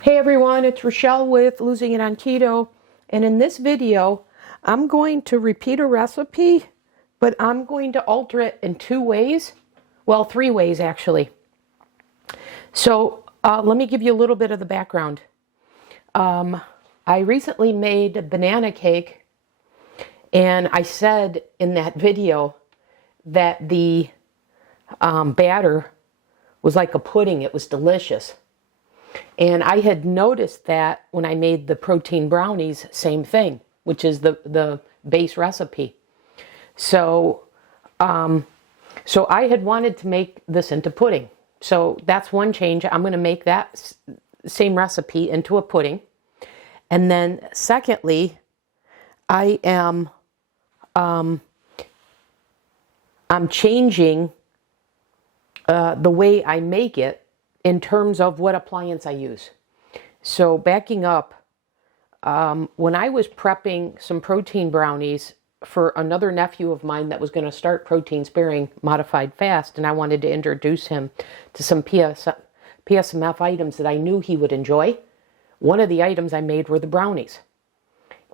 Hey everyone, it's Rochelle with Losing It on Keto, and in this video I'm going to repeat a recipe, but I'm going to alter it in two ways. Well, three ways actually. So let me give you a little bit of the background. I recently made a banana cake, and I said in that video that the batter was like a pudding. It was delicious. And I had noticed that when I made the protein brownies, same thing, which is the base recipe. So I had wanted to make this into pudding. So that's one change. I'm going to make that same recipe into a pudding. And then secondly, I'm changing the way I make it in terms of what appliance I use. So backing up, when I was prepping some protein brownies for another nephew of mine that was going to start protein sparing modified fast, and I wanted to introduce him to some PSMF items that I knew he would enjoy, one of the items I made were the brownies.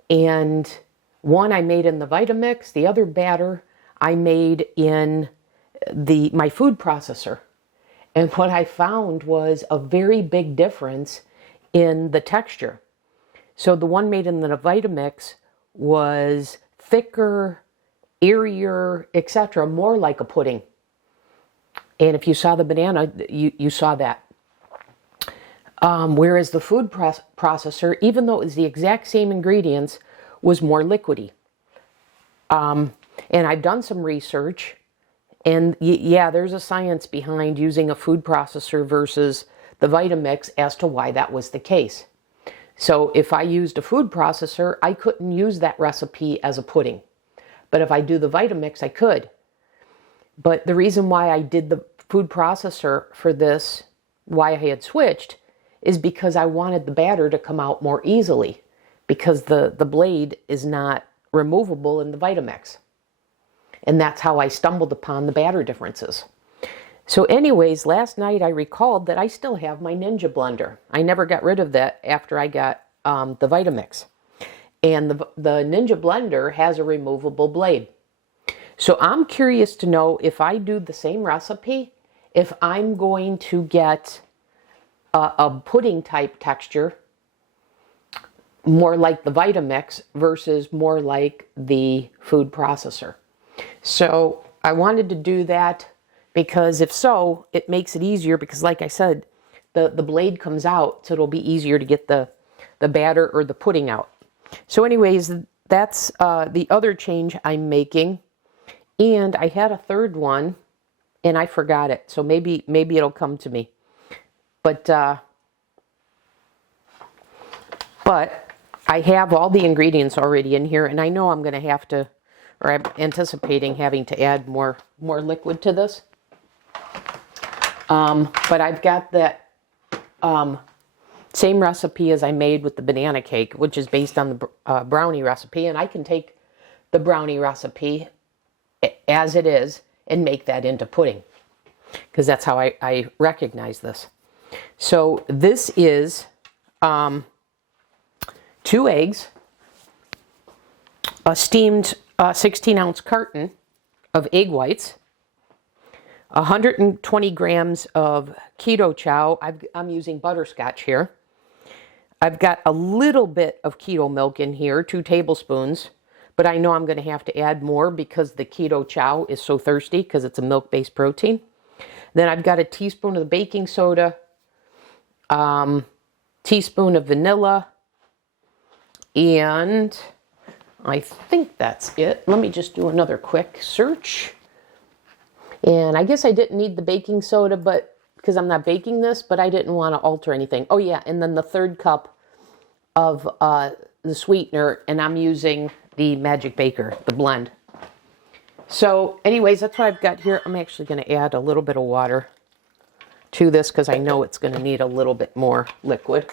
And one I made in the Vitamix, the other batter I made in my food processor. And what I found was a very big difference in the texture. So the one made in the Vitamix was thicker, airier, etc., more like a pudding. And if you saw the banana, you saw that. Whereas the food processor, even though it was the exact same ingredients, was more liquidy. And I've done some research. And yeah, there's a science behind using a food processor versus the Vitamix as to why that was the case. So if I used a food processor, I couldn't use that recipe as a pudding. But if I do the Vitamix, I could. But the reason why I did the food processor for this, why I had switched, is because I wanted the batter to come out more easily, because the blade is not removable in the Vitamix. And that's how I stumbled upon the batter differences. So anyways, last night I recalled that I still have my Ninja blender. I never got rid of that after I got the Vitamix. And the Ninja blender has a removable blade. So I'm curious to know, if I do the same recipe, if I'm going to get a pudding type texture, more like the Vitamix versus more like the food processor. So I wanted to do that because if so, it makes it easier, because like I said, the blade comes out, so it'll be easier to get the batter or the pudding out. So anyways, that's the other change I'm making. And I had a third one and I forgot it. So maybe it'll come to me. But I have all the ingredients already in here, and I know I'm going to have to, or I'm anticipating having to add more liquid to this. But I've got that same recipe as I made with the banana cake, which is based on the brownie recipe. And I can take the brownie recipe as it is and make that into pudding, because that's how I recognize this. So this is 2 eggs, a steamed 16-ounce carton of egg whites, 120 grams of keto chow. I'm using butterscotch here. I've got a little bit of keto milk in here, 2 tablespoons, but I know I'm going to have to add more because the keto chow is so thirsty, because it's a milk-based protein. Then I've got a teaspoon of the baking soda, teaspoon of vanilla, and I think that's it. Let me just do another quick search. And I guess I didn't need the baking soda, but because I'm not baking this, but I didn't want to alter anything. Oh yeah, and then the 1/3 cup of the sweetener, and I'm using the Magic Baker, the blend. So anyways, that's what I've got here. I'm actually going to add a little bit of water to this because I know it's going to need a little bit more liquid,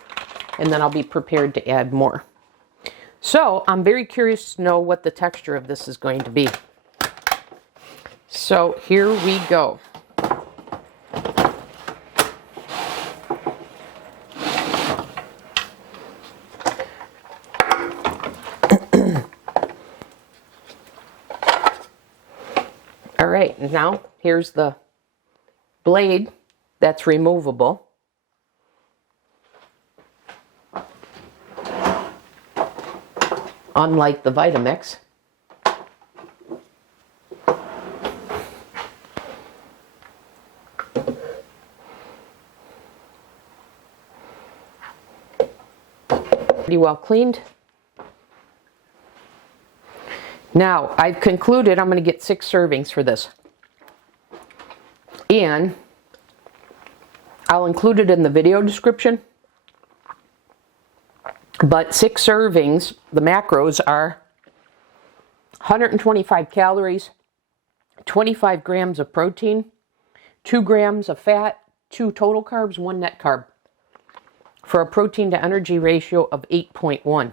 and then I'll be prepared to add more. So I'm very curious to know what the texture of this is going to be. So here we go. right, and now here's the blade that's removable. Unlike the Vitamix. Pretty well cleaned. Now, I've concluded I'm going to get 6 servings for this. And I'll include it in the video description. But 6 servings, the macros are 125 calories, 25 grams of protein, 2 grams of fat, 2 total carbs, 1 net carb, for a protein to energy ratio of 8.1.